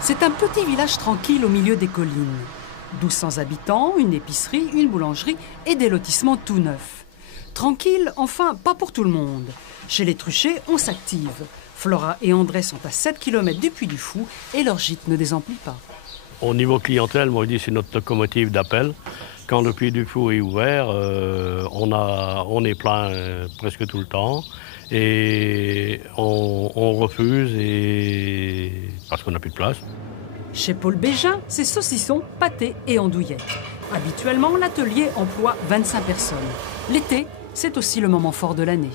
C'est un petit village tranquille au milieu des collines. 1200 habitants, une épicerie, une boulangerie et des lotissements tout neufs. Tranquille, enfin, pas pour tout le monde. Chez les Truchets, on s'active. Flora et André sont à 7 km du Puy du Fou et leur gîte ne désemplit pas. Au niveau clientèle, moi je dis c'est notre locomotive d'appel. Quand le Puy du Fou est ouvert, on est plein presque tout le temps. Et on refuse parce qu'on n'a plus de place. Chez Paul Bégin, c'est saucissons, pâtés et andouillettes. Habituellement, l'atelier emploie 25 personnes. L'été, c'est aussi le moment fort de l'année.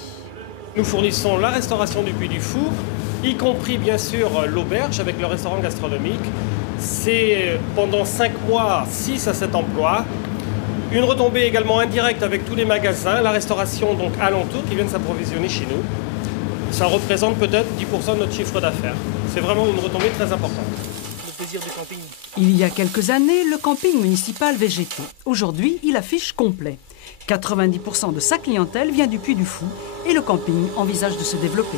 Nous fournissons la restauration du Puy du Fou, y compris bien sûr l'auberge avec le restaurant gastronomique. C'est pendant 5 mois, 6 à 7 emplois. Une retombée également indirecte avec tous les magasins, la restauration donc alentour qui viennent s'approvisionner chez nous. Ça représente peut-être 10% de notre chiffre d'affaires. C'est vraiment une retombée très importante. Le plaisir du camping. Il y a quelques années, le camping municipal végétait. Aujourd'hui, il affiche complet. 90% de sa clientèle vient du Puy du Fou et le camping envisage de se développer.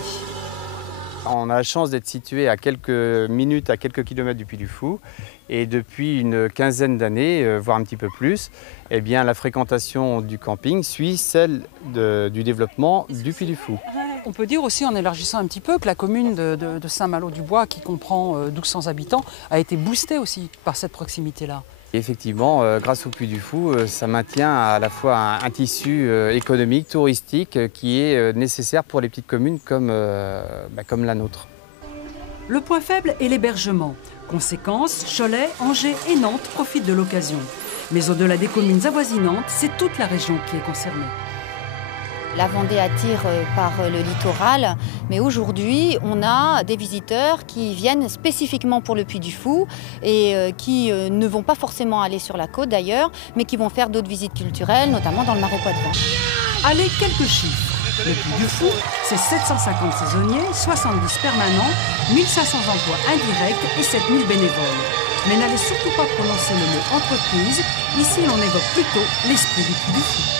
On a la chance d'être situé à quelques minutes, à quelques kilomètres du Puy du Fou. Et depuis une quinzaine d'années, voire un petit peu plus, eh bien, la fréquentation du camping suit celle du développement du Puy du Fou. On peut dire aussi, en élargissant un petit peu, que la commune de Saint-Malo-du-Bois, qui comprend 1200 habitants, a été boostée aussi par cette proximité-là. Et effectivement, grâce au Puy du Fou, ça maintient à la fois un tissu économique, touristique, qui est nécessaire pour les petites communes comme la nôtre. Le point faible est l'hébergement. Conséquence, Cholet, Angers et Nantes profitent de l'occasion. Mais au-delà des communes avoisinantes, c'est toute la région qui est concernée. La Vendée attire par le littoral, mais aujourd'hui, on a des visiteurs qui viennent spécifiquement pour le Puy du Fou et qui ne vont pas forcément aller sur la côte d'ailleurs, mais qui vont faire d'autres visites culturelles, notamment dans le Marais Poitevin. Allez, quelques chiffres. Le Puy du Fou, c'est 750 saisonniers, 70 permanents, 1500 emplois indirects et 7000 bénévoles. Mais n'allez surtout pas prononcer le mot entreprise, ici on évoque plutôt l'esprit du Puy du Fou.